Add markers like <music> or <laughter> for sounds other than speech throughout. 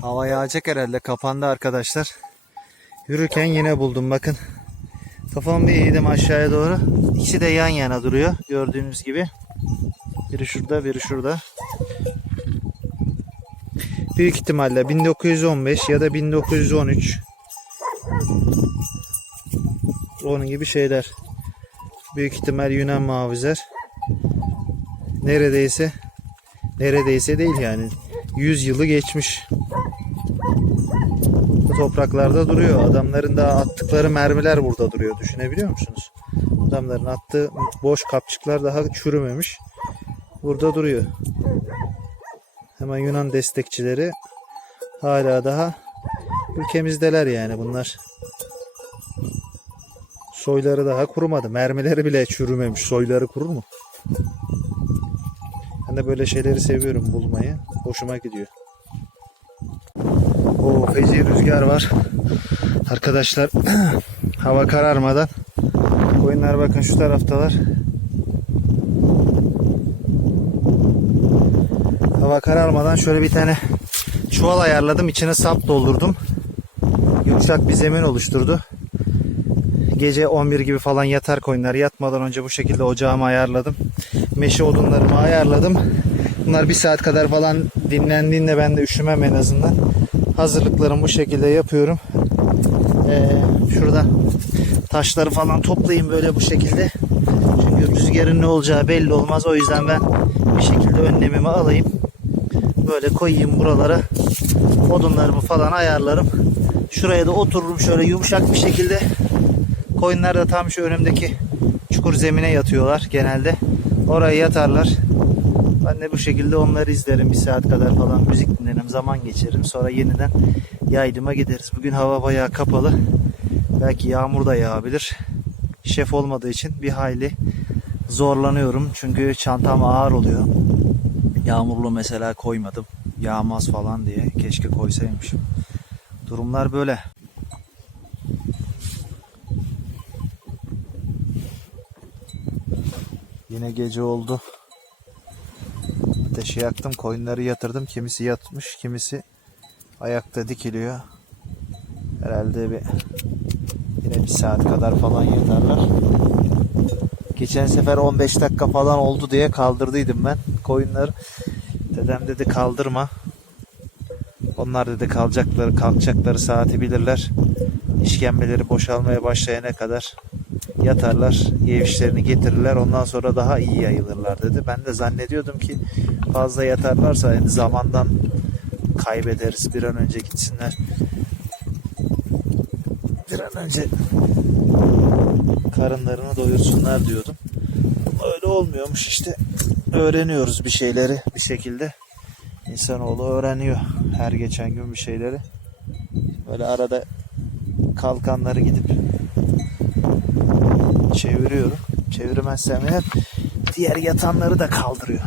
Hava yağacak herhalde. Kapandı arkadaşlar. Yürürken yine buldum bakın. Kafamı bir eğdim aşağıya doğru. İkisi de yan yana duruyor. Gördüğünüz gibi. Biri şurada, biri şurada. Büyük ihtimalle 1915 ya da 1913. Onun gibi şeyler. Büyük ihtimal Yunan muhafızlar. Neredeyse neredeyse değil yani. 100 yılı geçmiş. Topraklarda duruyor. Adamların daha attıkları mermiler burada duruyor. Düşünebiliyor musunuz? Adamların attığı boş kapçıklar daha çürümemiş. Burada duruyor. Hemen Yunan destekçileri hala daha ülkemizdeler yani bunlar. Soyları daha kurumadı. Mermileri bile çürümemiş. Soyları kurur mu? Ben de böyle şeyleri seviyorum bulmayı. Hoşuma gidiyor. O feci rüzgar var. Arkadaşlar <clears throat> hava kararmadan koyunlar bakın şu taraftalar. Hava kararmadan şöyle bir tane çuval ayarladım. içine sap doldurdum. Yumuşak bir zemin oluşturdu. Gece 11 gibi falan yatar koyunlar. Yatmadan önce bu şekilde ocağımı ayarladım. Meşe odunlarımı ayarladım. Bunlar bir saat kadar falan dinlendiğinde ben de üşümem en azından. Hazırlıklarımı bu şekilde yapıyorum. Ee, şurada taşları falan toplayayım böyle bu şekilde. Çünkü rüzgarın ne olacağı belli olmaz. O yüzden ben bir şekilde önlemimi alayım. Böyle koyayım buralara. Odunlarımı falan ayarlarım. Şuraya da otururum şöyle yumuşak bir şekilde. Koyunlar da tam şu önümdeki çukur zemine yatıyorlar genelde. Oraya yatarlar. Ben de bu şekilde onları izlerim bir saat kadar falan müzik dinlerim, zaman geçiririm. Sonra yeniden yaylıma gideriz. Bugün hava bayağı kapalı. Belki yağmur da yağabilir. Şef olmadığı için bir hayli zorlanıyorum. Çünkü çantam ağır oluyor. Yağmurlu mesela koymadım. Yağmaz falan diye. Keşke koysaymışım. Durumlar böyle. Yine gece oldu. Ateşi yaktım, koyunları yatırdım. Kimisi yatmış, kimisi ayakta dikiliyor. Herhalde bir yine bir saat kadar falan yatarlar. Geçen sefer 15 dakika falan oldu diye kaldırdıydım ben koyunları. Dedem dedi kaldırma. Onlar dedi kalacakları kalkacakları saati bilirler. İşkembeleri boşalmaya başlayana kadar yatarlar, yevişlerini getirirler. Ondan sonra daha iyi yayılırlar dedi. Ben de zannediyordum ki fazla yatarlarsa yani zamandan kaybederiz. Bir an önce gitsinler. Bir an önce karınlarını doyursunlar diyordum. Öyle olmuyormuş işte. Öğreniyoruz bir şeyleri bir şekilde. İnsanoğlu öğreniyor her geçen gün bir şeyleri. Böyle arada kalkanları gidip çeviriyorum. Çevirmezsem eğer diğer yatanları da kaldırıyor.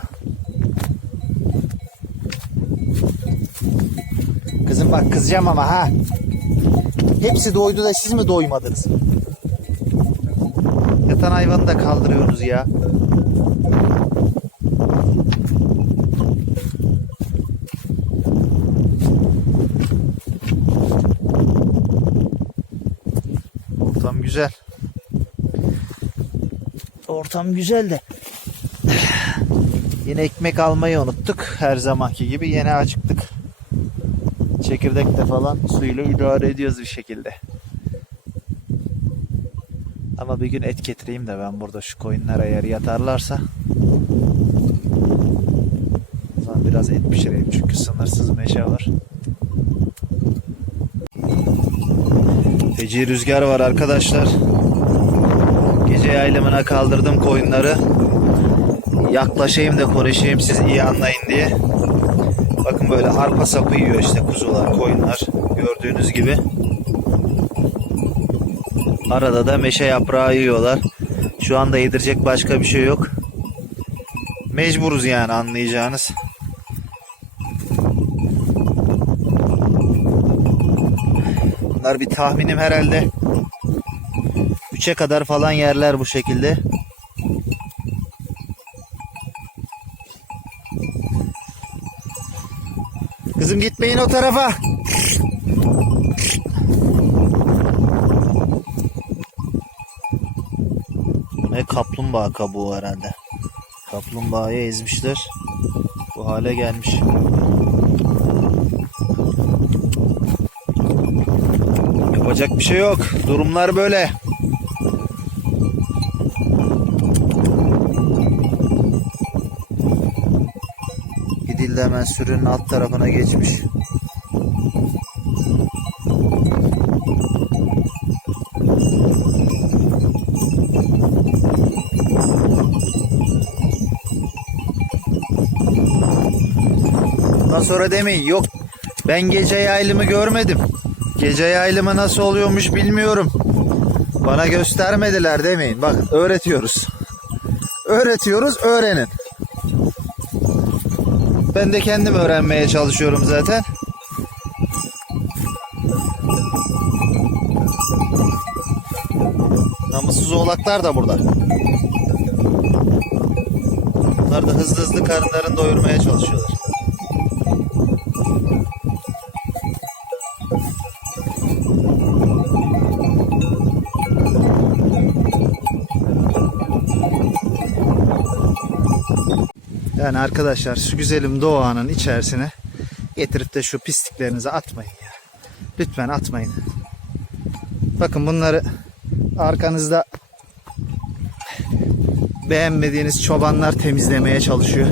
Kızım bak kızacağım ama ha. Hepsi doydu da siz mi doymadınız? Yatan hayvanı da kaldırıyorsunuz ya. Ortam güzel. Ortam güzel de. Yine ekmek almayı unuttuk. Her zamanki gibi yine acıktık. Çekirdekte falan suyla idare ediyoruz bir şekilde. Ama bir gün et getireyim de ben burada şu koyunlara eğer yatarlarsa o zaman biraz et pişireyim çünkü sınırsız meşe var. Feci rüzgar var arkadaşlar. Gece yaylımına kaldırdım koyunları. Yaklaşayım da konuşayım siz iyi anlayın diye. Bakın böyle arpa sapı yiyor işte kuzular, koyunlar. Gördüğünüz gibi. Arada da meşe yaprağı yiyorlar. Şu anda yedirecek başka bir şey yok. Mecburuz yani anlayacağınız. Bunlar bir tahminim herhalde 3'e kadar falan yerler bu şekilde. Kızım gitmeyin o tarafa. Ne kaplumbağa kabuğu herhalde. Kaplumbağayı ezmişler. Bu hale gelmiş. Yapacak bir şey yok. Durumlar böyle. Gidildi hemen sürünün alt tarafına geçmiş. Ondan sonra demeyin yok ben gece yaylımı görmedim. Gece yaylımı nasıl oluyormuş bilmiyorum. Bana göstermediler demeyin. Bakın öğretiyoruz. Öğretiyoruz öğrenin. Ben de kendim öğrenmeye çalışıyorum zaten. Namussuz oğlaklar da burada. Bunlar da hızlı hızlı karınlarını doyurmaya çalışıyorlar. Yani arkadaşlar şu güzelim doğanın içerisine getirip de şu pisliklerinizi atmayın ya. Lütfen atmayın. Bakın bunları arkanızda beğenmediğiniz çobanlar temizlemeye çalışıyor.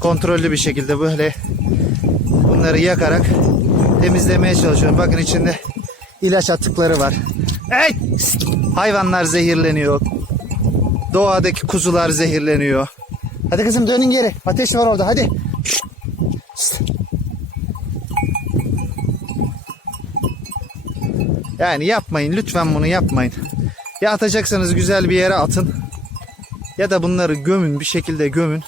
Kontrollü bir şekilde böyle bunları yakarak temizlemeye çalışıyor. Bakın içinde ilaç atıkları var. Hey! Hayvanlar zehirleniyor. Doğadaki kuzular zehirleniyor. Hadi kızım dönün geri. Ateş var orada hadi. Yani yapmayın lütfen bunu yapmayın. Ya atacaksanız güzel bir yere atın. Ya da bunları gömün bir şekilde gömün.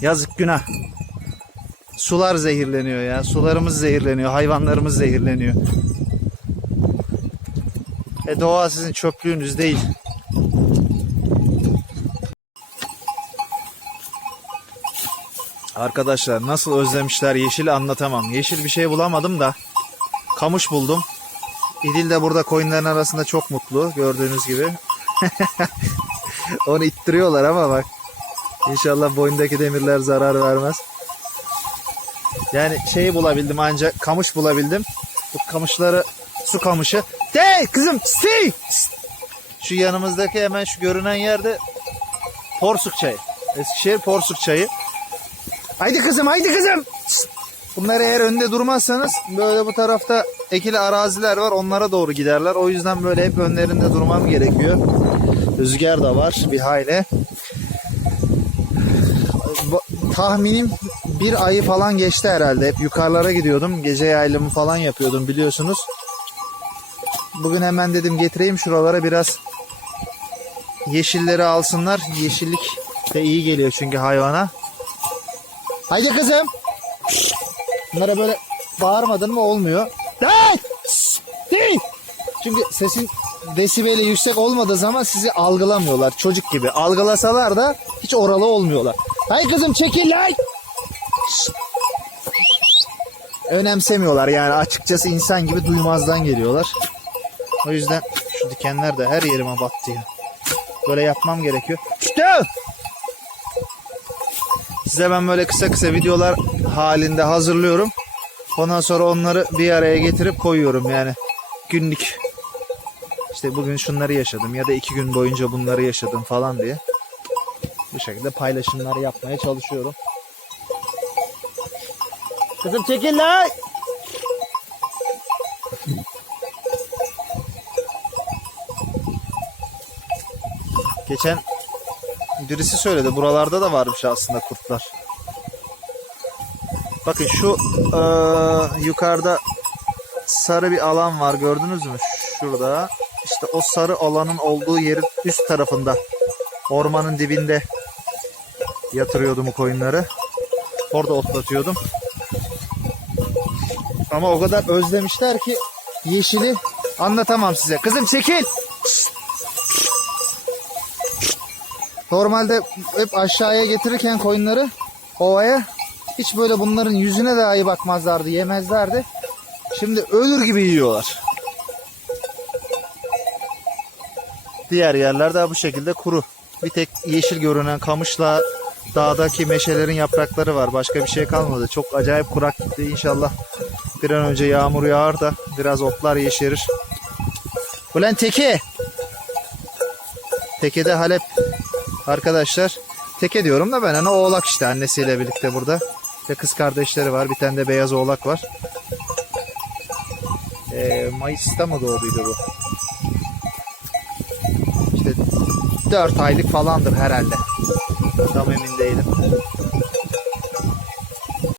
Yazık günah. Sular zehirleniyor ya. Sularımız zehirleniyor. Hayvanlarımız zehirleniyor. E doğa sizin çöplüğünüz değil. Arkadaşlar nasıl özlemişler yeşili anlatamam. Yeşil bir şey bulamadım da kamış buldum. İdil de burada koyunların arasında çok mutlu gördüğünüz gibi. <laughs> Onu ittiriyorlar ama bak. İnşallah boyundaki demirler zarar vermez. Yani şeyi bulabildim ancak kamış bulabildim. Bu kamışları su kamışı. De kızım stay. Şu yanımızdaki hemen şu görünen yerde Porsuk çayı. Eskişehir Porsuk çayı. Haydi kızım haydi kızım. Bunlar eğer önde durmazsanız böyle bu tarafta ekili araziler var onlara doğru giderler. O yüzden böyle hep önlerinde durmam gerekiyor. Rüzgar da var bir hayli. Tahminim bir ayı falan geçti herhalde. Hep yukarılara gidiyordum. Gece yaylımı falan yapıyordum biliyorsunuz. Bugün hemen dedim getireyim şuralara biraz yeşilleri alsınlar. Yeşillik de iyi geliyor çünkü hayvana. Haydi kızım. Bunlara böyle bağırmadın mı olmuyor. Değil! Çünkü sesin desibeli yüksek olmadığı zaman sizi algılamıyorlar. Çocuk gibi. Algılasalar da hiç oralı olmuyorlar. Hay kızım çekil lan! Önemsemiyorlar yani açıkçası insan gibi duymazdan geliyorlar. O yüzden şu dikenler de her yerime battı ya. Böyle yapmam gerekiyor. İşte! Size ben böyle kısa kısa videolar halinde hazırlıyorum. Ondan sonra onları bir araya getirip koyuyorum yani. Günlük. İşte bugün şunları yaşadım ya da iki gün boyunca bunları yaşadım falan diye. Bu şekilde paylaşımlar yapmaya çalışıyorum. Kızım çekil lan! Geçen birisi söyledi buralarda da varmış aslında kurtlar. Bakın şu eee, yukarıda sarı bir alan var gördünüz mü? Şurada. İşte o sarı alanın olduğu yerin üst tarafında ormanın dibinde yatırıyordum o koyunları. Orada otlatıyordum. Ama o kadar özlemişler ki yeşili anlatamam size. Kızım çekil. Normalde hep aşağıya getirirken koyunları ovaya Hiç böyle bunların yüzüne dahi bakmazlardı, yemezlerdi. Şimdi ölür gibi yiyorlar. Diğer yerlerde bu şekilde kuru. Bir tek yeşil görünen kamışla dağdaki meşelerin yaprakları var. Başka bir şey kalmadı. Çok acayip kurak gitti. İnşallah bir an önce yağmur yağar da biraz otlar yeşerir. Ulan teke. Teke'de Halep arkadaşlar. Teke diyorum da ben hani oğlak işte annesiyle birlikte burada. Ve kız kardeşleri var. Bir tane de beyaz oğlak var. Ee, Mayıs'ta mı doğduydu bu? İşte 4 aylık falandır herhalde. Tam emin değilim.